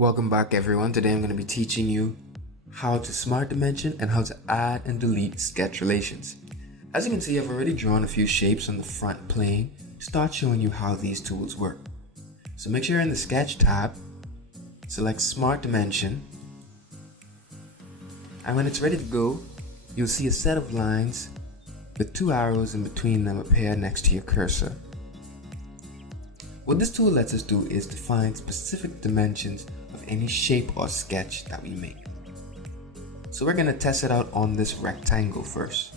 Welcome back everyone. Today I'm going to be teaching you how to smart dimension and how to add and delete sketch relations. As you can see, I've already drawn a few shapes on the front plane to start showing you how these tools work. So make sure you're in the sketch tab, select smart dimension, and when it's ready to go, you'll see a set of lines with two arrows in between them appear next to your cursor. What this tool lets us do is define specific dimensions of any shape or sketch that we make. So we're going to test it out on this rectangle first.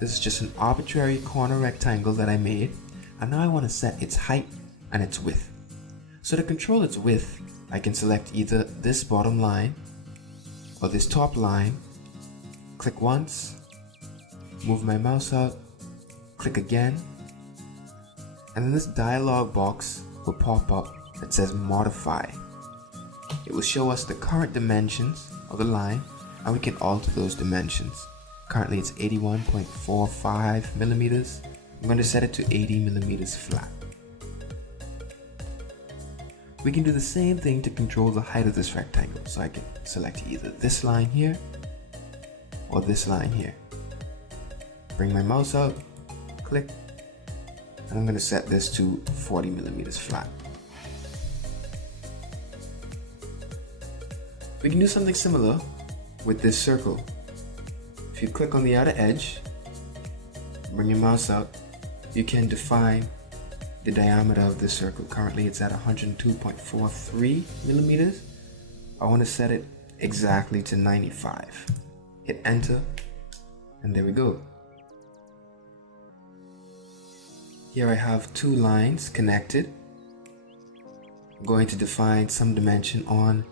This is just an arbitrary corner rectangle that I made, and now I want to set its height and its width. So to control its width, I can select either this bottom line or this top line, click once, move my mouse out, click again, and then this dialog box will pop up that says modify. It will show us the current dimensions of the line, and we can alter those dimensions. Currently it's 81.45 millimeters. I'm going to set it to 80 millimeters flat. We can do the same thing to control the height of this rectangle. So I can select either this line here or this line here. Bring my mouse out, click, and I'm going to set this to 40 millimeters flat. We can do something similar with this circle. If you click on the outer edge, bring your mouse out, you can define the diameter of this circle. Currently it's at 102.43 millimeters. I want to set it exactly to 95. Hit enter, and there we go. Here I have two lines connected. I'm going to define some dimension on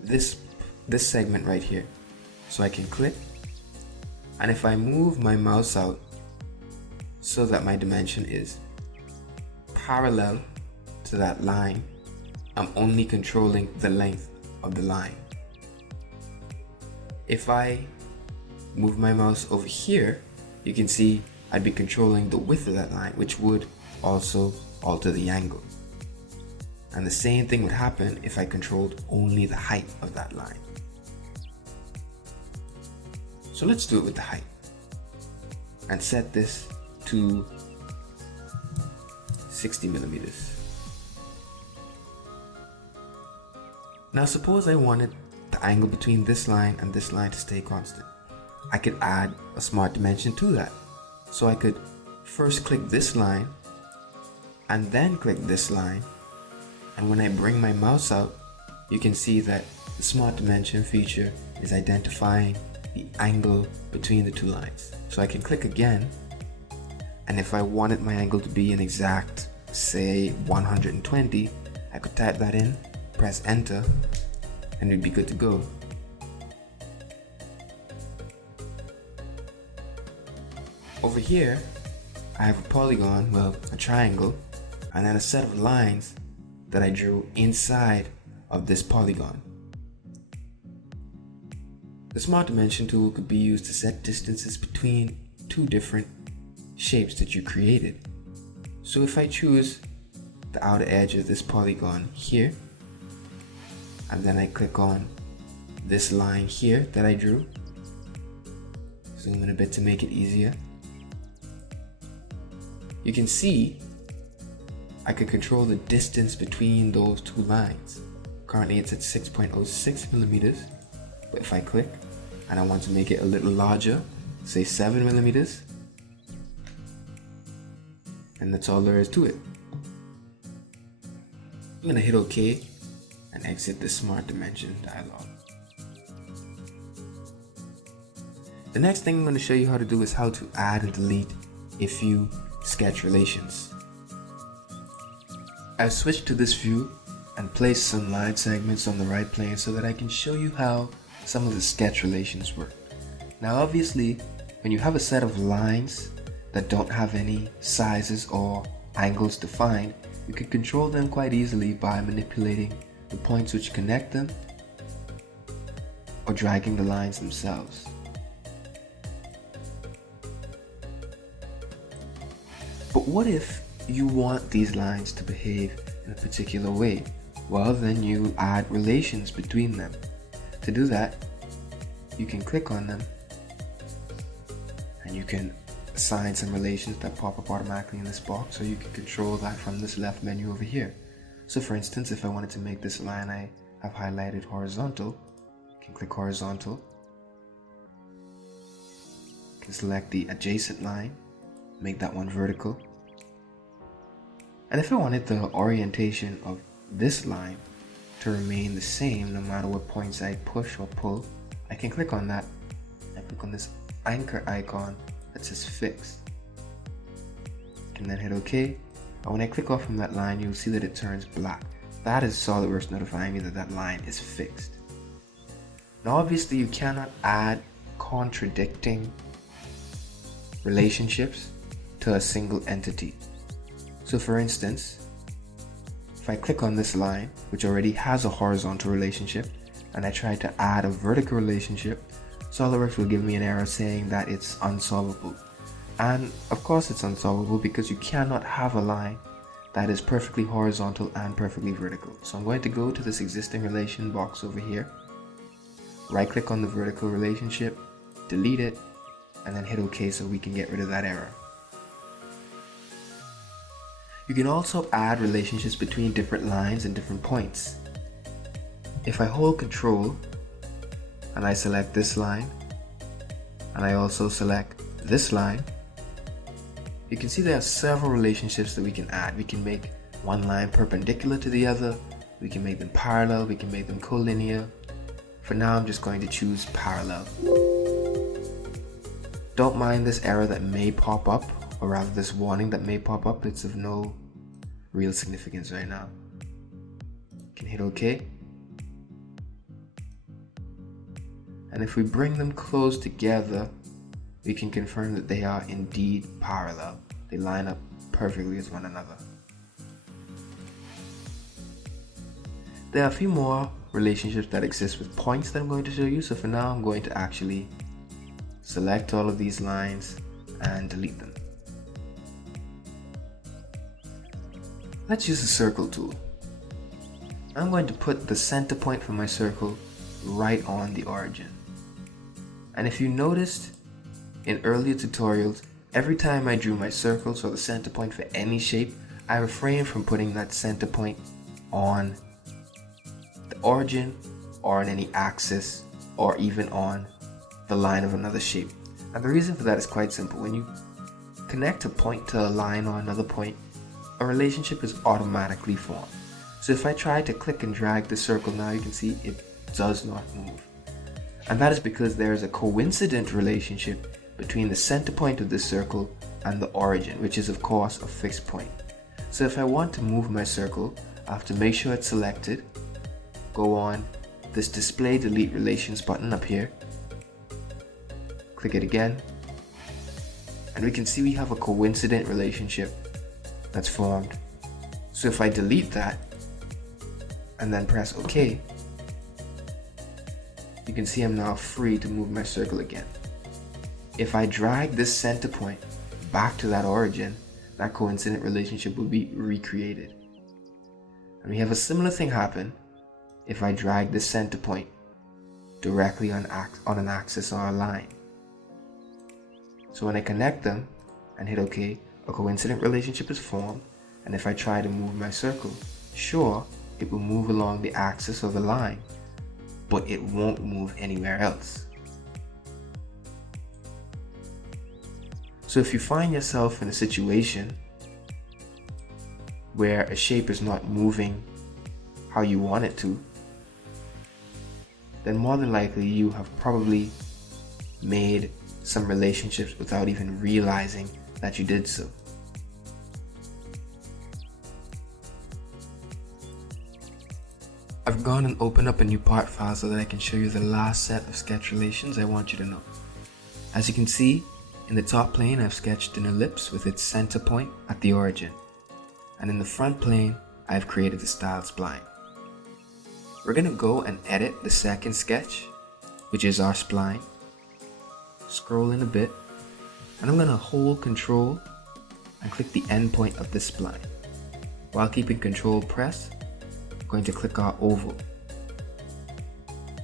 this segment right here. So I can click, and if I move my mouse out so that my dimension is parallel to that line, I'm only controlling the length of the line. If I move my mouse over here, you can see I'd be controlling the width of that line, which would also alter the angle. And the same thing would happen if I controlled only the height of that line. So let's do it with the height and set this to 60 millimeters. Now suppose I wanted the angle between this line and this line to stay constant. I could add a smart dimension to that. So I could first click this line and then click this line, and when I bring my mouse out, you can see that the smart dimension feature is identifying the angle between the two lines. So I can click again, and if I wanted my angle to be an exact, say 120, I could type that in, press enter, and we'd be good to go. Over here, I have a polygon, well, a triangle, and then a set of lines that I drew inside of this polygon. The Smart Dimension tool could be used to set distances between two different shapes that you created. So if I choose the outer edge of this polygon here, and then I click on this line here that I drew, zoom in a bit to make it easier, you can see I could control the distance between those two lines. Currently it's at 6.06 millimeters, but if I click and I want to make it a little larger, say 7 millimeters, and that's all there is to it. I'm going to hit OK and exit the Smart Dimension dialog. The next thing I'm going to show you how to do is how to add and delete a few sketch relations. I've switched to this view and placed some line segments on the right plane so that I can show you how some of the sketch relations work. Now obviously, when you have a set of lines that don't have any sizes or angles defined, you can control them quite easily by manipulating the points which connect them or dragging the lines themselves. But what if you want these lines to behave in a particular way? Well, then you add relations between them. To do that, you can click on them and you can assign some relations that pop up automatically in this box, or you can control that from this left menu over here. So for instance, if I wanted to make this line I have highlighted horizontal, I can click horizontal, I can select the adjacent line, make that one vertical. And if I wanted the orientation of this line to remain the same no matter what points I push or pull, I can click on that and click on this anchor icon that says fixed. And then hit OK. And when I click off from that line, you'll see that it turns black. That is SOLIDWORKS notifying me that that line is fixed. Now obviously you cannot add contradicting relationships to a single entity. So for instance, if I click on this line, which already has a horizontal relationship, and I try to add a vertical relationship, SOLIDWORKS will give me an error saying that it's unsolvable. And of course it's unsolvable because you cannot have a line that is perfectly horizontal and perfectly vertical. So I'm going to go to this existing relation box over here, right click on the vertical relationship, delete it, and then hit OK so we can get rid of that error. You can also add relationships between different lines and different points. If I hold Control and I select this line, and I also select this line, you can see there are several relationships that we can add. We can make one line perpendicular to the other, we can make them parallel, we can make them collinear. For now I'm just going to choose parallel. Don't mind this error that may pop up, or rather this warning that may pop up. It's of no real significance right now. You can hit OK. And if we bring them close together, we can confirm that they are indeed parallel. They line up perfectly with one another. There are a few more relationships that exist with points that I'm going to show you. So for now, I'm going to actually select all of these lines and delete them. Let's use the circle tool. I'm going to put the center point for my circle right on the origin. And if you noticed in earlier tutorials, every time I drew my circles or the center point for any shape, I refrained from putting that center point on the origin or on any axis or even on the line of another shape. And the reason for that is quite simple. When you connect a point to a line or another point, a relationship is automatically formed. So if I try to click and drag the circle now, you can see it does not move. And that is because there is a coincident relationship between the center point of this circle and the origin, which is of course a fixed point. So if I want to move my circle, I have to make sure it's selected, go on this display delete relations button up here, click it again, and we can see we have a coincident relationship that's formed. So if I delete that and then press OK, you can see I'm now free to move my circle again. If I drag this center point back to that origin, that coincident relationship will be recreated. And we have a similar thing happen if I drag this center point directly on an axis or a line. So when I connect them and hit OK, a coincident relationship is formed, and if I try to move my circle, sure, it will move along the axis or the line, but it won't move anywhere else. So if you find yourself in a situation where a shape is not moving how you want it to, then more than likely you have probably made some relationships without even realizing that you did so. I've gone and opened up a new part file so that I can show you the last set of sketch relations I want you to know. As you can see, in the top plane I've sketched an ellipse with its center point at the origin, and in the front plane I've created the style spline. We're going to go and edit the second sketch, which is our spline. Scroll in a bit, and I'm going to hold Control and click the end point of this spline. While keeping Control pressed, going to click our oval.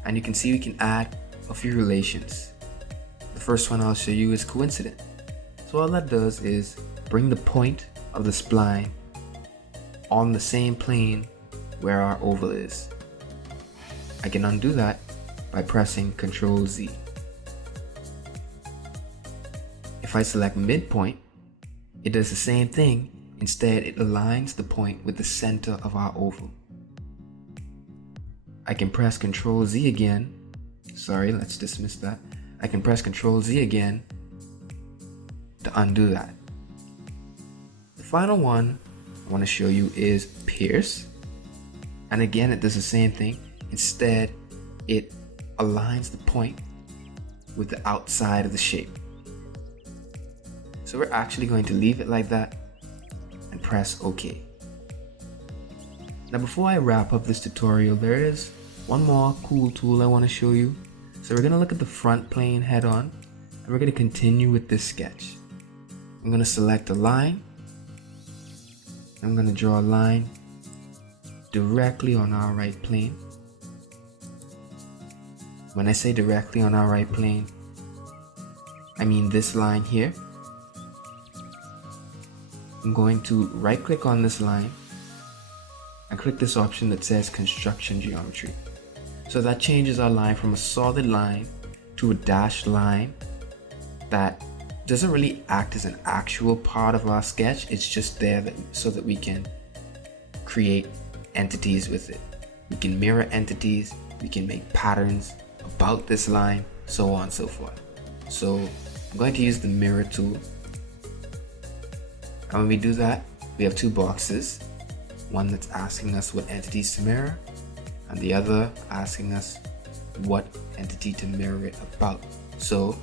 And you can see we can add a few relations. The first one I'll show you is coincident. So all that does is bring the point of the spline on the same plane where our oval is. I can undo that by pressing Ctrl Z. If I select midpoint, it does the same thing. Instead, it aligns the point with the center of our oval. I can press Ctrl Z again. Sorry, let's dismiss that. I can press Ctrl Z again to undo that. The final one I want to show you is pierce. And again, it does the same thing. Instead, it aligns the point with the outside of the shape. So we're actually going to leave it like that and press OK. Now before I wrap up this tutorial, there is one more cool tool I want to show you. So we're going to look at the front plane head on, and we're going to continue with this sketch. I'm going to select a line. I'm going to draw a line directly on our right plane. When I say directly on our right plane, I mean this line here. I'm going to right click on this line and click this option that says construction geometry. So that changes our line from a solid line to a dashed line that doesn't really act as an actual part of our sketch. It's just there so that we can create entities with it. We can mirror entities, we can make patterns about this line, so on and so forth. So I'm going to use the mirror tool. And when we do that, we have two boxes. One that's asking us what entities to mirror, and the other asking us what entity to mirror it about. So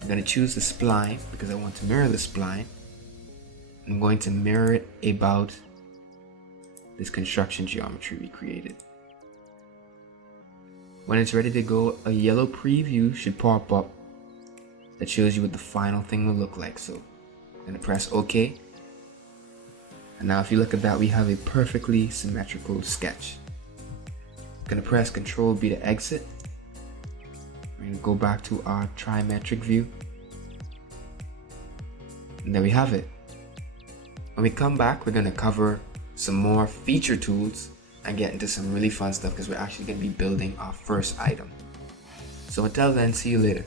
I'm going to choose the spline because I want to mirror the spline. I'm going to mirror it about this construction geometry we created. When it's ready to go, a yellow preview should pop up that shows you what the final thing will look like. So I'm going to press OK. And now if you look at that, we have a perfectly symmetrical sketch. I'm going to press Ctrl B to exit. We're going to go back to our trimetric view. And there we have it. When we come back, we're going to cover some more feature tools and get into some really fun stuff because we're actually going to be building our first item. So until then, see you later.